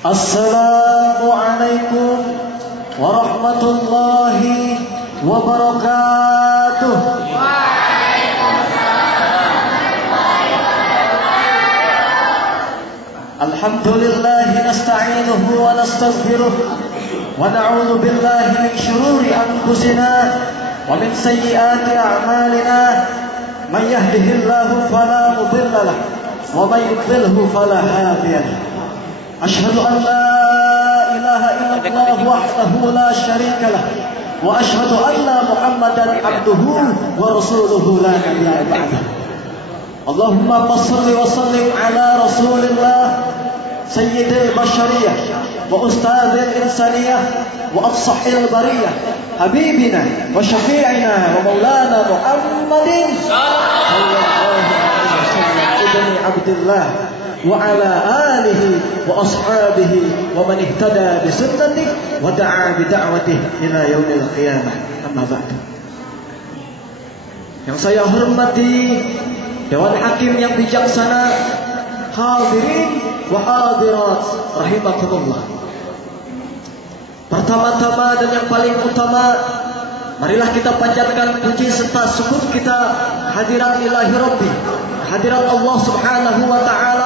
Assalamualaikum warahmatullahi wabarakatuh. Alhamdulillah nasta'inuhu wa nastaghfiruh wa na'udzu billahi min shururi anfusina wa min sayyiati a'malina. Man yahdihillahu fala mudilla lahu wa man yudlilhu fala hadiya lahu. Ashhadu an la ilaha illallah wahdahu la syarika lahu wa ashhadu anna Muhammadan abduhu wa rasuluhu la nabiyya ba'dahu. Allahumma shalli wa sallim ala Rasulillah sayyidil bashariyah wa ustadzil insaniyah wa afsahil bariyah habibina wa syafi'ina wa maulana Muhammadin sallallahu alaihi wasallam ibni Abdullah wa ala alihi wa ashabihi wa man ihtada bi sunnatihi wa da'a bi da'watihi ila yaumil qiyamah. Amma ba'du. Yang saya hormati Dewan Hakim yang bijaksana, hadirin wa hadirat rahimakumullah. Pertama-tama dan yang paling utama, marilah kita panjatkan puji serta syukur kita hadirat ilahi Rabbi, hadirat Allah Subhanahu wa taala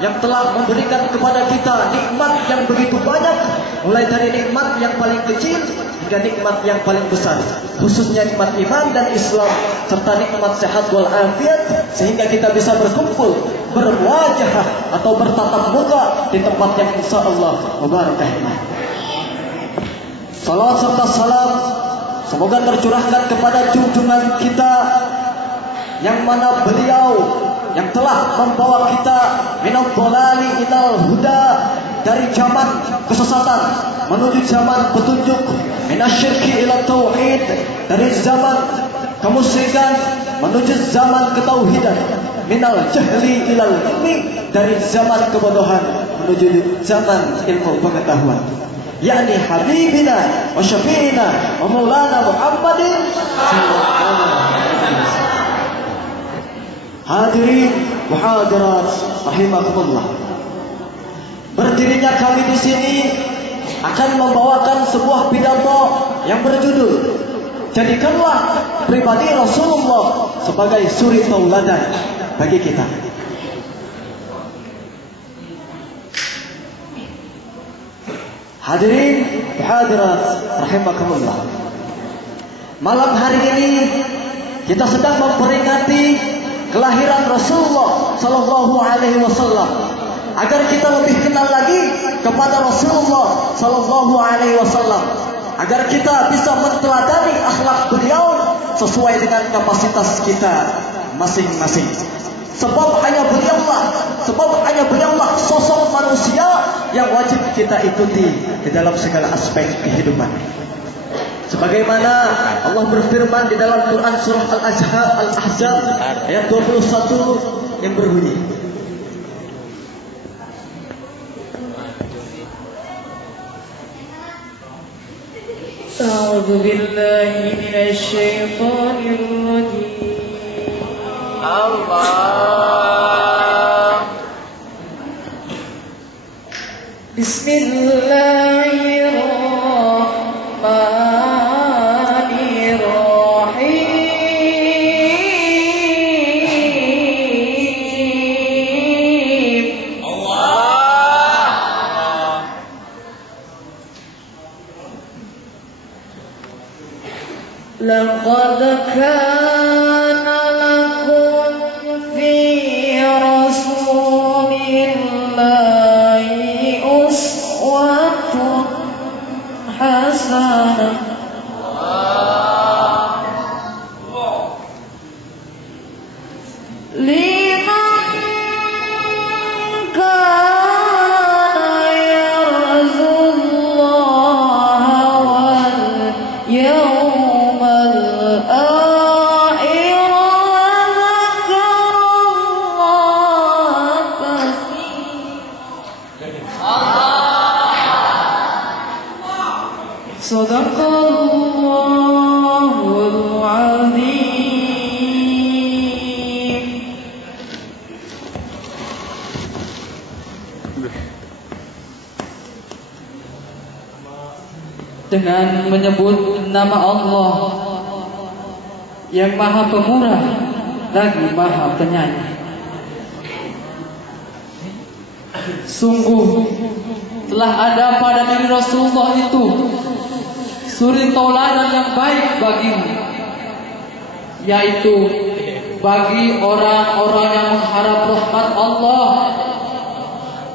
yang telah memberikan kepada kita nikmat yang begitu banyak, mulai dari nikmat yang paling kecil hingga nikmat yang paling besar, khususnya nikmat iman dan Islam serta nikmat sehat wal afiat, sehingga kita bisa berkumpul, berwajah atau bertatap muka di tempat yang insyaallah mubarakah. Salawat serta salam semoga tercurahkan kepada junjungan kita yang mana beliau yang telah membawa kita minal dhalali ilal huda, dari zaman kesesatan menuju zaman petunjuk, minasyirki ila tauhid, dari zaman kemusyrikan menuju zaman ketauhidan, minal jahli ilal ilmi, dari zaman kebodohan menuju zaman ilmu pengetahuan, yakni habibina wa syafi'ina wa maulana Muhammadin sallallahu alaihi wasallam. Hadirin wa hadirat rahimakumullah. Berdirinya kami di sini akan membawakan sebuah pidato yang berjudul "Jadikanlah pribadi Rasulullah sebagai suri tauladan bagi kita". Hadirin wa hadirat rahimakumullah. Malam hari ini kita sedang memperingati kelahiran Rasulullah sallallahu alaihi wasallam, agar kita lebih kenal lagi kepada Rasulullah sallallahu alaihi wasallam, agar kita bisa menteladani akhlak beliau sesuai dengan kapasitas kita masing-masing. Sebab hanya beliaulah sosok manusia yang wajib kita ikuti di dalam segala aspek kehidupan. Sebagaimana Allah berfirman di dalam Quran surah Al-Ahzab ayat 21 yang berbunyi, A'udzu billahi minasy syaithanir rajim. Allah. Bismillahirrahmanirrahim. لقد كان لكم في رسول الله أسوة حسنة لمن كان يرجو الله واليوم الآخر وذكر الله كثيرا. صدق الله العظيم. dengan menyebut nama Allah yang Maha Pemurah lagi Maha Penyayang. Sungguh telah ada pada diri Rasulullah itu suri tauladan yang baik bagimu, yaitu bagi orang-orang yang mengharap rahmat Allah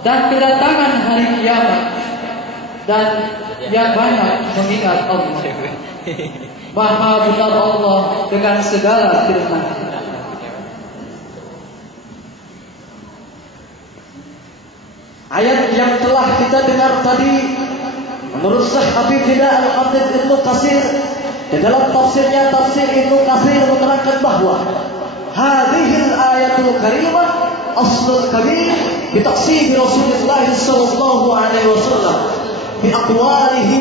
dan kedatangan hari kiamat, dan yang banyak mengingat Allah. Maha benar Allah dengan segala firman. Ayat yang telah kita dengar tadi, menurut Syekh Habib Hidayat Al-Hafidz Ibnu Katsir, di dalam tafsirnya tafsir Ibnu Katsir menerangkan bahwa hadhil ayatul karimah aslul kabir bi taqsim Rasulullah sallallahu alaihi wasallam bi aqwalihi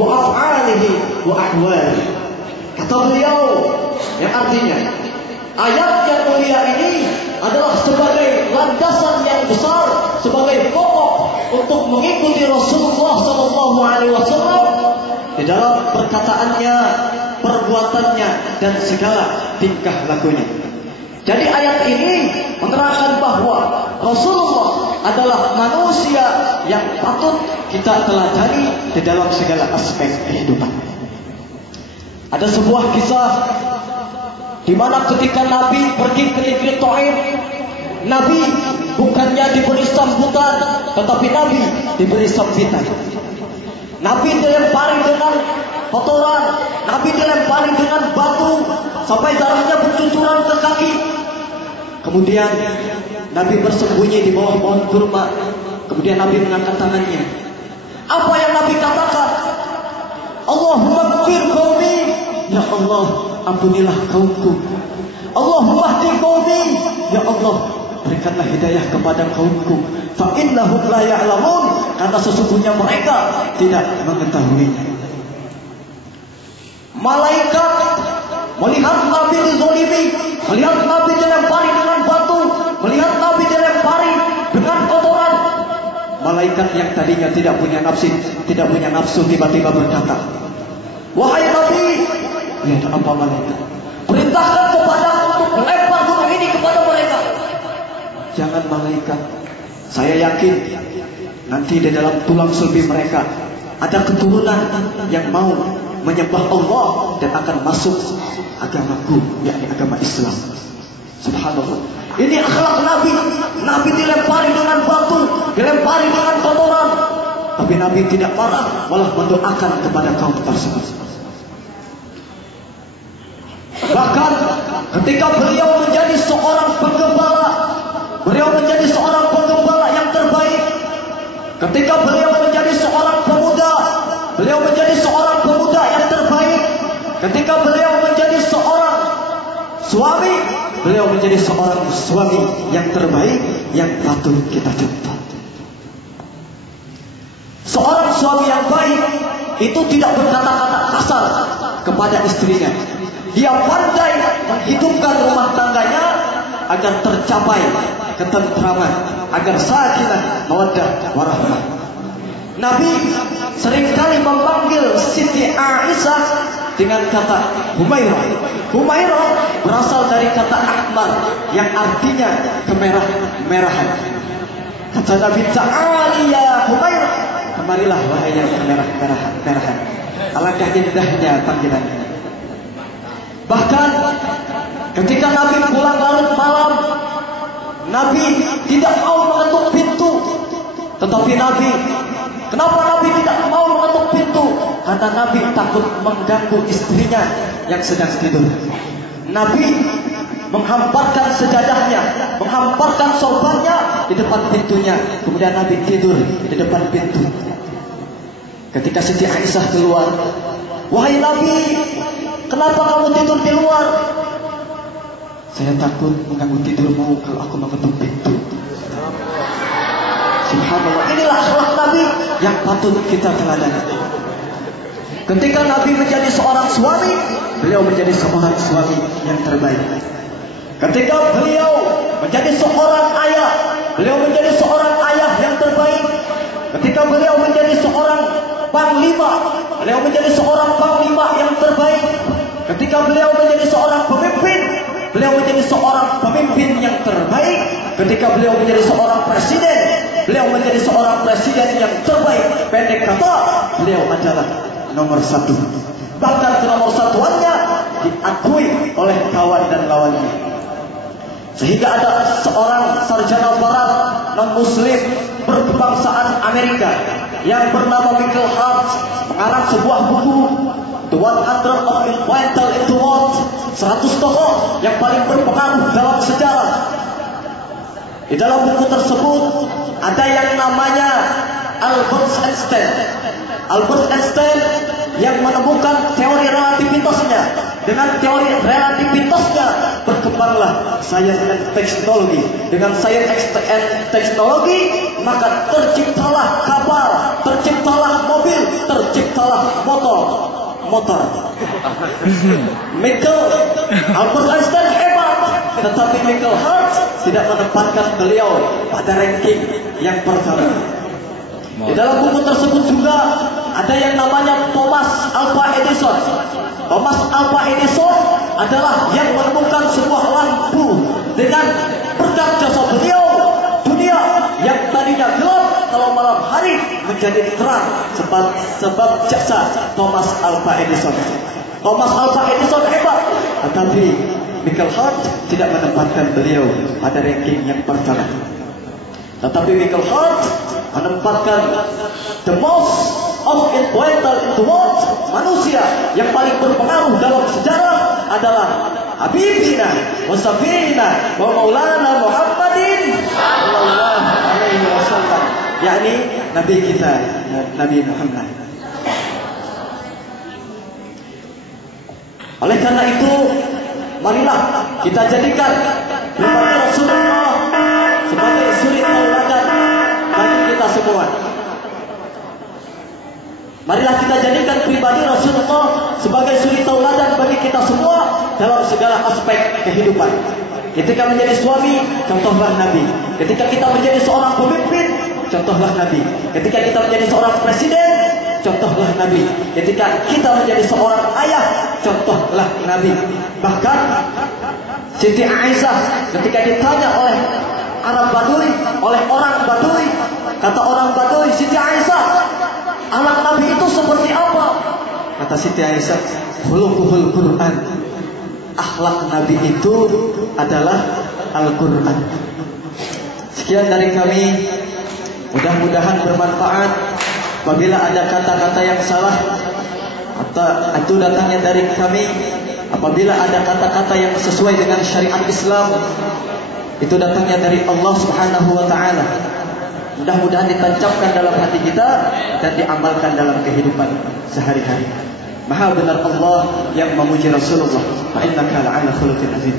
wa af'alihi wa ahwalihi. Kata beliau yang artinya ayat yang mulia ini adalah sebagai landasan yang besar, sebagai pokok untuk mengikuti Rasulullah sallallahu alaihi wasallam di dalam perkataannya, perbuatannya, dan segala tingkah lakunya. Jadi ayat ini menerangkan bahwa Rasulullah adalah manusia yang patut kita teladani di dalam segala aspek kehidupan. Ada sebuah kisah di mana ketika Nabi pergi ke negeri Taif, Nabi bukannya diberi sambutan, tetapi Nabi diberi sambitan. Nabi dilempari dengan kotoran, Nabi dilempari dengan batu sampai darahnya bercucuran ke kaki. Kemudian Nabi bersembunyi di bawah pohon kurma. Kemudian Nabi mengangkat tangannya. Apa yang Nabi katakan? Allahumma ighfir qaumi, ya Allah, ampunilah kaumku. Allahumma hdi qaumi, ya Allah, berikanlah hidayah kepada kaumku. Fa innahum la ya'lamun, karena sesungguhnya mereka tidak mengetahuinya. Malaikat melihat Nabi dizalimi, melihat Nabi dilempari dengan batu, melihat Nabi dilempari dengan kotoran. Malaikat yang tadinya tidak punya nafsu tiba-tiba berkata, wahai Nabi, lihat apa malaikat? Perintahkan kepada untuk melempar gunung ini kepada mereka. Jangan malaikat, saya yakin nanti di dalam tulang sulbi mereka ada keturunan yang mau menyembah Allah dan akan masuk agamaku, yakni agama Islam. Subhanallah. Ini akhlak Nabi. Nabi dilempari dengan batu, dilempari dengan kotoran, tapi Nabi tidak marah, malah mendoakan kepada kaum tersebut. Bahkan ketika beliau menjadi seorang penggembala, beliau menjadi seorang penggembala yang terbaik. Ketika beliau menjadi seorang pemuda, beliau menjadi seorang pemuda yang terbaik. Ketika beliau menjadi seorang suami, beliau menjadi seorang suami yang terbaik yang patut kita contoh. Seorang suami yang baik itu tidak berkata-kata kasar kepada istrinya. Dia pandai menghidupkan rumah tangganya agar tercapai ketentraman, agar sakinah, mawaddah, warahmah. Nabi seringkali memanggil Siti Aisyah dengan kata Humairah. Humairah berasal dari kata ahmar yang artinya kemerah-merahan. Kata Nabi, ta'ali ya Humairah, kemarilah wahai yang kemerah-merahan. Alangkah indahnya panggilannya. Bahkan ketika Nabi pulang larut malam, Nabi tidak mau mengetuk pintu. Tetapi kenapa Nabi tidak mau mengetuk pintu? Karena Nabi takut mengganggu istrinya yang sedang tidur. Nabi menghamparkan sejadahnya, menghamparkan sorbannya di depan pintunya. Kemudian Nabi tidur di depan pintu. Ketika Siti Aisyah keluar, wahai Nabi, kenapa kamu tidur di luar? Saya takut mengganggu tidurmu kalau aku mengetuk pintu. Subhanallah. Inilah akhlak Nabi yang patut kita teladani. Ketika Nabi menjadi seorang suami, beliau menjadi seorang suami yang terbaik. Ketika beliau menjadi seorang ayah, beliau menjadi seorang ayah yang terbaik. Ketika beliau menjadi seorang panglima, beliau menjadi seorang panglima yang terbaik. Ketika beliau menjadi seorang pemimpin, beliau menjadi seorang pemimpin yang terbaik. Ketika beliau menjadi seorang presiden, beliau menjadi seorang presiden yang terbaik. Pendek kata, beliau adalah nomor satu. Bahkan kenomor satuannya diakui oleh kawan dan lawannya. Sehingga ada seorang sarjana barat non-muslim berkebangsaan Amerika yang bernama Michael Hart mengarang sebuah buku The 100 of Influential Intellectuals, 100 tokoh yang paling berpengaruh dalam sejarah. Di dalam buku tersebut ada yang namanya Albert Einstein. Albert Einstein yang menemukan teori relativitasnya. Dengan teori relativitasnya berkembanglah sains dan teknologi. Dengan sains dan teknologi maka terciptalah kapal, terciptalah mobil, terciptalah motor. Albert Einstein hebat, tetapi Michael Hart tidak menempatkan beliau pada ranking yang pertama. Di dalam buku tersebut juga ada yang namanya Thomas Alva Edison. Thomas Alva Edison adalah yang menemukan sebuah lampu. Dengan berkat jasa beliau, dunia yang tadinya gelap kalau malam hari menjadi terang sebab jasa Thomas Alva Edison. Thomas Alva Edison hebat, tetapi Michael Hart tidak menempatkan beliau pada ranking yang pertama. Tetapi Michael Hart menempatkan the most of influential intellectuals, manusia yang paling berpengaruh dalam sejarah adalah Habibina wa Safina wa Maulana Muhammadin sallallahu alaihi wasallam, yakni Nabi kita, Nabi Muhammad. Oleh karena itu, marilah kita jadikan pribadi Rasulullah sebagai suri tauladan bagi kita semua. Marilah kita jadikan pribadi Rasulullah sebagai suri tauladan bagi kita semua dalam segala aspek kehidupan. Ketika menjadi suami, contohlah Nabi. Ketika kita menjadi seorang pemimpin, contohlah Nabi. Ketika kita menjadi seorang presiden, contohlah Nabi. Ketika kita menjadi seorang ayah, contohlah Nabi. Bahkan Siti Aisyah ketika ditanya oleh Arab Badui, oleh orang Badui, kata orang Badui, Siti Aisyah, anak Nabi itu seperti apa? Kata Siti Aisyah, khuluquhul Quran. Akhlak Nabi itu adalah Al-Quran. Sekian dari kami, mudah-mudahan bermanfaat. Apabila ada kata-kata yang salah, itu datangnya dari kami. Apabila ada kata-kata yang sesuai dengan syariat Islam, itu datangnya dari Allah Subhanahu wa ta'ala. Mudah-mudahan ditancapkan dalam hati kita dan diamalkan dalam kehidupan sehari-hari. Maha benar Allah yang memuji Rasulullah. Fa innaka la'ala khuluqin azim.